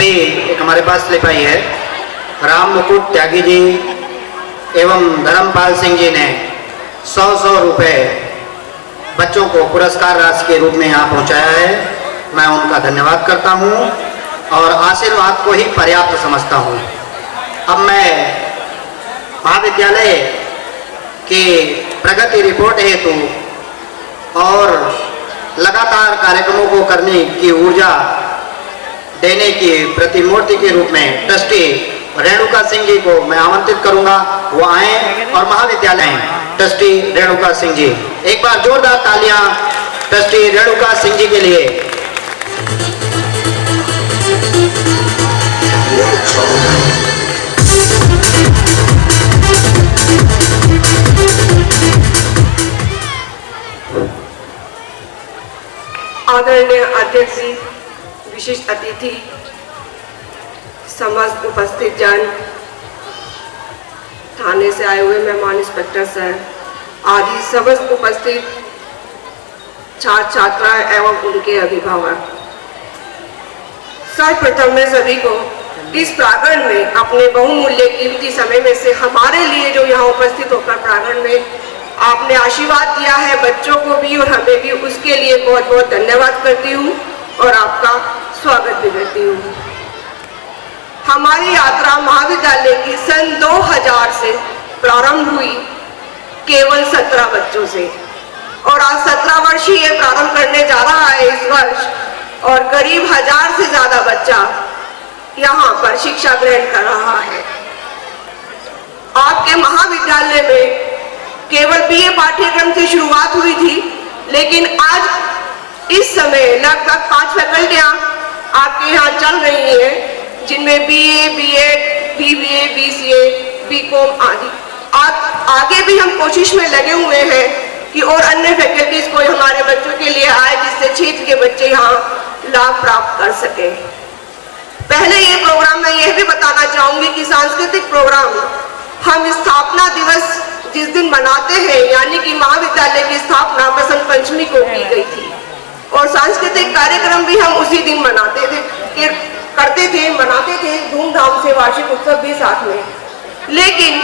अभी एक हमारे पास स्लिप आई है, राम मुकुट त्यागी जी एवं धर्मपाल सिंह जी ने 100 रुपए बच्चों को पुरस्कार राशि के रूप में यहाँ पहुँचाया है। मैं उनका धन्यवाद करता हूँ और आशीर्वाद को ही पर्याप्त समझता हूँ। अब मैं महाविद्यालय की प्रगति रिपोर्ट हेतु और लगातार कार्यक्रमों को करने की ऊर्जा देने की प्रतिमूर्ति के रूप में ट्रस्टी रेणुका सिंह जी को मैं आमंत्रित करूंगा, वो आए और महाविद्यालय ट्रस्टी रेणुका सिंह जी, एक बार जोरदार तालियां ट्रस्टी रेणुका सिंह जी के लिए। आदरणीय अध्यक्ष जी, विशिष्ट अतिथि, समस्त उपस्थित जन, थाने से आए हुए मेहमान इंस्पेक्टर सर आदि समस्त उपस्थित छात्र छात्राएं एवं उनके अभिभावक, सर्वप्रथम मैं सभी को इस प्रांगण में अपने बहुमूल्य कीमती समय में से हमारे लिए जो यहाँ उपस्थित होकर प्रांगण में आपने आशीर्वाद दिया है बच्चों को भी और हमें भी, उसके लिए बहुत बहुत धन्यवाद करती हूँ और आपका स्वागत भी करती हूँ। हमारी यात्रा महाविद्यालय की सन 2000 से प्रारंभ हुई केवल 17 बच्चों से और आज 17 वर्ष ही ये प्रारंभ करने जा रहा है इस वर्ष और करीब 1000 से ज्यादा बच्चा यहाँ पर शिक्षा ग्रहण कर रहा है। आपके महाविद्यालय में केवल बीए पाठ्यक्रम से शुरुआत हुई थी, लेकिन आज इस समय लगभग 5 फैकल्टियां आपके यहाँ चल रही हैं, जिनमें BA, BEd, BBA, BCA, BCom आदि। आगे भी हम कोशिश में लगे हुए हैं कि और अन्य फैकल्टीज को हमारे बच्चों के लिए आए, जिससे क्षेत्र के बच्चे यहाँ लाभ प्राप्त कर सके। पहले ये प्रोग्राम मैं यह भी बताना चाहूंगी कि सांस्कृतिक प्रोग्राम हम स्थापना दिवस जिस दिन मनाते हैं, यानी कि महाविद्यालय की स्थापना बसंत पंचमी को की गई थी और सांस्कृतिक कार्यक्रम भी हम उसी दिन मनाते थे धूमधाम से, वार्षिक उत्सव भी साथ में। लेकिन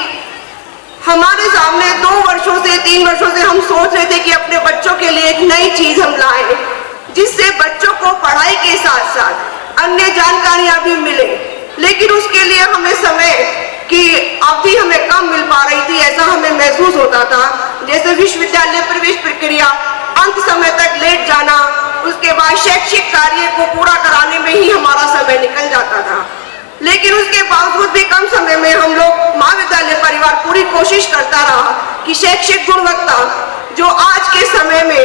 हमारे सामने 2 वर्षों से 3 वर्षों से हम सोच रहे थे कि अपने बच्चों के लिए एक नई चीज हम लाएं, जिससे बच्चों को पढ़ाई के साथ साथ अन्य जानकारियां भी मिले, लेकिन उसके लिए हमें समय की अवधि हमें कम मिल पा रही थी। ऐसा हमें महसूस होता था जैसे विश्वविद्यालय प्रवेश प्रक्रिया अंत समय तक लेट जाना, उसके बाद शैक्षिक कार्य को पूरा कराने में ही हमारा समय निकल जाता था। लेकिन उसके बावजूद भी कम समय में हम लोग महाविद्यालय परिवार पूरी कोशिश करता रहा कि शैक्षिक गुणवत्ता जो आज के समय में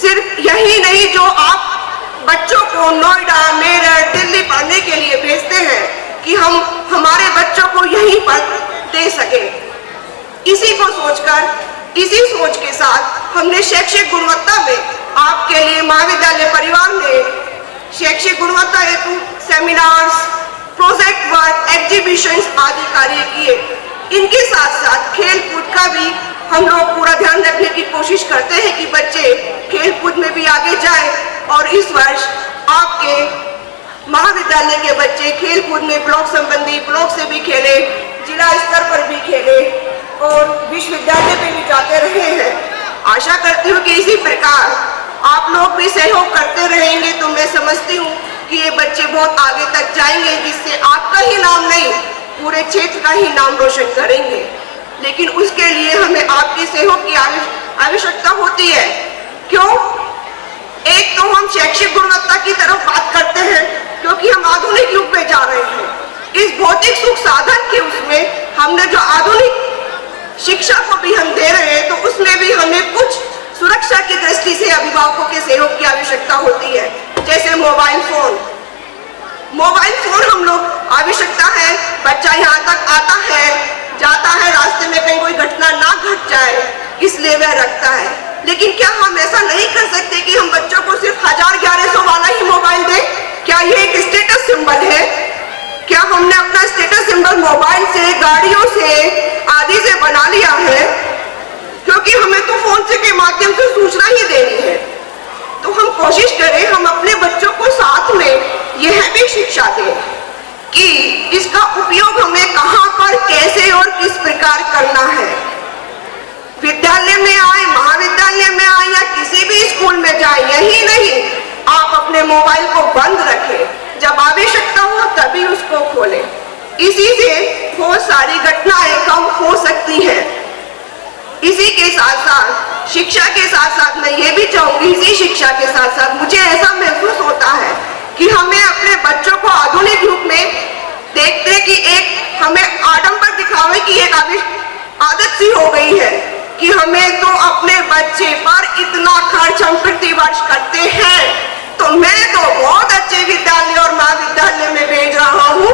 सिर्फ यही नहीं, जो आप बच्चों को नोएडा, मेरठ, दिल्ली पढ़ने के लिए भेजते हैं, कि हम हमारे बच्चों को यहीं पर दे सके। इसी को सोचकर, इसी सोच के साथ हमने शैक्षिक गुणवत्ता में आपके लिए महाविद्यालय परिवार में शैक्षिक गुणवत्ता हेतु सेमिनार्स, प्रोजेक्ट वर्क, एग्जीबिशंस आदि कार्य किए। इनके साथ साथ खेल कूद का भी हम लोग पूरा ध्यान रखने की कोशिश करते हैं कि बच्चे खेल कूद में भी आगे जाए और इस वर्ष आपके महाविद्यालय के बच्चे खेल कूद में ब्लॉक से भी खेले, जिला स्तर पर भी खेले और विश्वविद्यालय पे भी जाते रहे हैं। आशा करती हूँ कि इसी प्रकार आप लोग भी सहयोग करते रहेंगे, तो मैं समझती हूँ कि ये बच्चे बहुत आगे तक जाएंगे, जिससे आपका ही नाम नहीं पूरे क्षेत्र का ही नाम रोशन करेंगे। लेकिन उसके लिए हमें आपके सहयोग की आवश्यकता होती है। क्यों? एक तो हम शैक्षिक गुणवत्ता की तरफ बात करते हैं क्योंकि हम आधुनिक युग में जा रहे हैं। इस भौतिक सुख साधन के उसमें हमने जो आधुनिक शिक्षा को भी हम दे रहे हैं, तो उसमें भी हमें कुछ सुरक्षा की दृष्टि से अभिभावकों के सहयोग की आवश्यकता होती है। जैसे मोबाइल फोन हम लोग आवश्यकता है, बच्चा यहाँ तक आता है, जाता है, रास्ते में कहीं कोई घटना ना घट जाए इसलिए वह रखता है। लेकिन क्या हम ऐसा नहीं कर सकते कि हम बच्चों को सिर्फ 1000-1100 वाला ही मोबाइल दें? क्या ये एक स्टेटस सिंबल है? क्या हमने अपना स्टेटस सिंबल मोबाइल से, गाड़ियों से आदि से बना लिया है? क्योंकि हमें तो फोन से के माध्यम से सूचना ही देनी है। तो हम कोशिश करें हम अपने बच्चों को साथ में यह भी शिक्षा दें कि इसका उपयोग हमें कहाँ पर, कैसे और किस प्रकार करना है। विद्यालय में आए, महाविद्यालय में आए या किसी भी स्कूल में जाए, यही नहीं, आप अपने मोबाइल को बंद रखें, जब आवश्यकता हो तभी उसको खोलें। इसी से बहुत सारी घटनाएं कम हो सकती हैं। इसी के साथ साथ शिक्षा के साथ साथ मैं ये भी चाहूंगी, इसी शिक्षा के साथ साथ मुझे ऐसा महसूस होता है कि हमें अपने बच्चों को आधुनिक युग में देखते कि एक हमें आडंबर दिखावे की एक आदत सी हो गई है कि हमें तो अपने बच्चे पर इतना खर्च हम प्रतिवर्ष करते हैं, तो मैं तो बहुत अच्छे विद्यालय और महाविद्यालय में भेज रहा हूँ,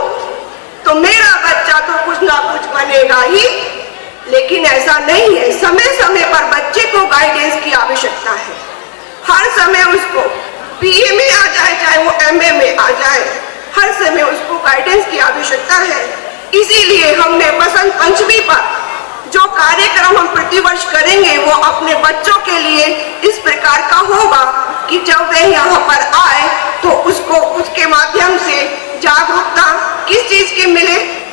तो मेरा बच्चा तो कुछ ना कुछ बनेगा ही। लेकिन ऐसा नहीं है। समय समय पर बच्चे को गाइडेंस की आवश्यकता है। हर समय उसको बीए में आ जाए, चाहे वो एमए में आ जाए, हर समय उसको गाइडेंस की आवश्यकता है। इसीलिए हमने बसंत पंचमी पर जो कार्यक्रम हम प्रतिवर्ष करेंगे वो अपने बच्चों के लिए इस प्रकार का होगा कि जब वह यहाँ पर आए तो उसको उसके माध्यम से जागरूकता किस चीज की मिले,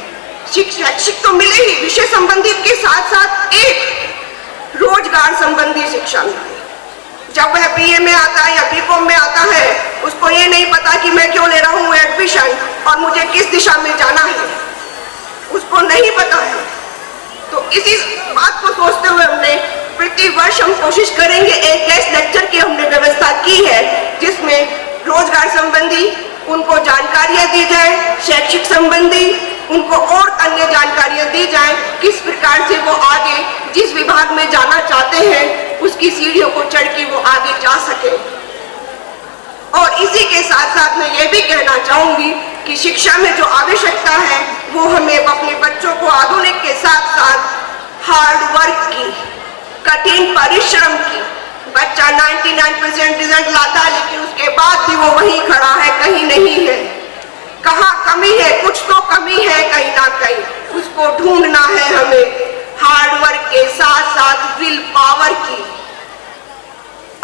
शैक्षिक तो मिले ही, विषय संबंधित के साथ साथ एक रोजगार संबंधी शिक्षा मिले। जब वह बीए में आता है या बीकॉम में आता है, उसको ये नहीं पता कि मैं क्यों ले रहा हूँ एडमिशन और मुझे किस दिशा में जाना है, उसको नहीं पता है। तो इसी बात को सोचते हुए हमने प्रति वर्ष हम कोशिश करेंगे, एक गेस्ट लेक्चर की हमने व्यवस्था की है जिसमें रोजगार संबंधी उनको जानकारियां दी जाए, शैक्षिक संबंधी उनको और अन्य जानकारियां दी जाएं, किस प्रकार से वो आगे जिस विभाग में जाना चाहते हैं उसकी सीढ़ियों को चढ़ के वो आगे जा सके। और इसी के साथ साथ मैं ये भी कहना चाहूंगी कि शिक्षा में जो आवश्यकता है वो हमें अपने बच्चों को आधुनिक के साथ साथ हार्ड वर्क की, कठिन परिश्रम की। बच्चा 99% रिजल्ट लाता है लेकिन उसके बाद भी वो वहीं खड़ा है, कहीं नहीं है। कहाँ कमी है, कुछ तो कमी है कहीं ना कहीं, उसको ढूंढना है हमें। हार्ड वर्क के साथ साथ विल पावर की,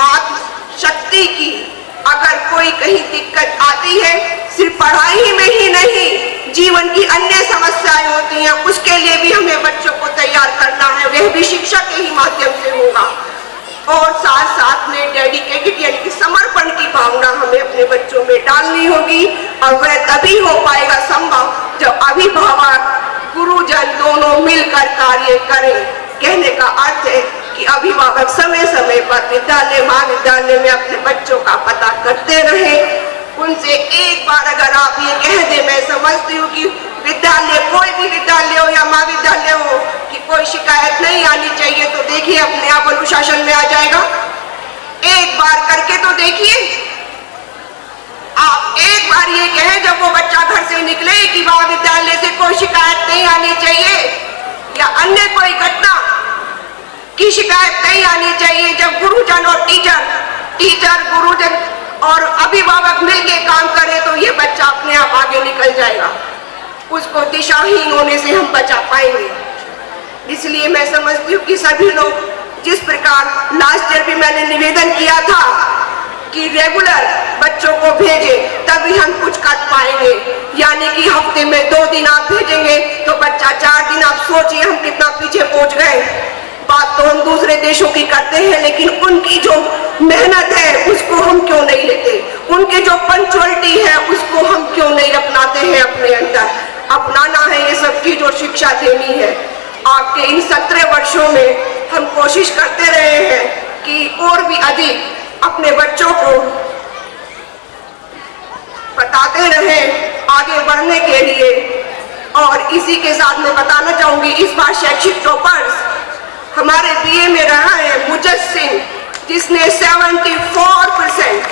आत्मशक्ति की। अगर कोई कहीं दिक्कत आती है, सिर्फ पढ़ाई में ही नहीं, जीवन की अन्य समस्याएं होती हैं, उसके लिए भी हमें बच्चों को तैयार करना है, वह भी शिक्षा के ही माध्यम से होगा। और साथ साथ में डेडिकेटेड यानी कि समर्पण की भावना हमें अपने बच्चों में डालनी होगी और वह तभी हो पाएगा संभव जब अभिभावक गुरुजन दोनों मिलकर कार्य करें। कहने का अर्थ है कि अभिभावक समय समय पर विद्यालय महाविद्यालय में अपने बच्चों का पता करते रहे। उनसे एक बार अगर आप ये कह दें, मैं समझती हूँ कि विद्यालय, कोई भी विद्यालय हो या महाविद्यालय हो, कि कोई शिकायत नहीं आनी चाहिए, तो देखिए अपने आप अनुशासन में आ जाएगा। एक बार करके तो देखिए, आप एक बार ये कहें जब वो बच्चा घर से निकले कि महाविद्यालय से कोई शिकायत नहीं आनी चाहिए या अन्य कोई घटना की शिकायत नहीं आनी चाहिए। जब गुरुजन और टीचर गुरुजन और अभिभावक मिलके काम करें तो ये बच्चा अपने आप आगे निकल जाएगा, उसको दिशाहीन होने से हम बचा पाएंगे। इसलिए मैं समझती हूँ कि सभी लोग, जिस प्रकार लास्ट ईयर भी मैंने निवेदन किया था कि रेगुलर बच्चों को भेजें तभी हम कुछ कर पाएंगे, यानी कि हफ्ते में 2 दिन आप भेजेंगे तो बच्चा 4 दिन, आप सोचिए हम कितना पीछे पहुंच गए। बात तो हम दूसरे देशों की करते हैं लेकिन उनकी जो मेहनत है उसको हम क्यों नहीं लेते, उनकी जो पंक्चुअलिटी है उसको हम क्यों नहीं अपनाते हैं अपने अंदर। अपनाना है ये सब चीज और शिक्षा देनी है। आपके इन 17 वर्षों में हम कोशिश करते रहे हैं कि और भी अधिक अपने बच्चों को बताते रहे आगे बढ़ने के लिए। और इसी के साथ मैं बताना चाहूंगी, इस बार शैक्षिक टॉपर्स हमारे बीए में रहा है मुजस्सिम सिंह, जिसने 74%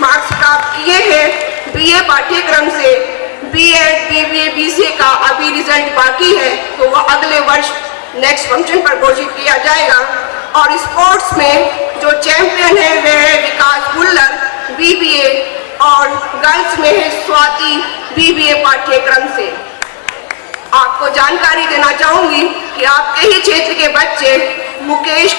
मार्क्स प्राप्त किए हैं बीए पाठ्यक्रम से। बीएड, बीबीए, बीसीए का अभी रिजल्ट बाकी है, तो वह अगले वर्ष नेक्स्ट फंक्शन पर घोषित किया जाएगा। और स्पोर्ट्स में जो चैंपियन है वह है विकास भुल्लर बीबीए, और गर्ल्स में है स्वाति बीबीए पाठ्यक्रम से। आपको जानकारी देना चाहूंगी कि आपके ही क्षेत्र के बच्चे मुकेश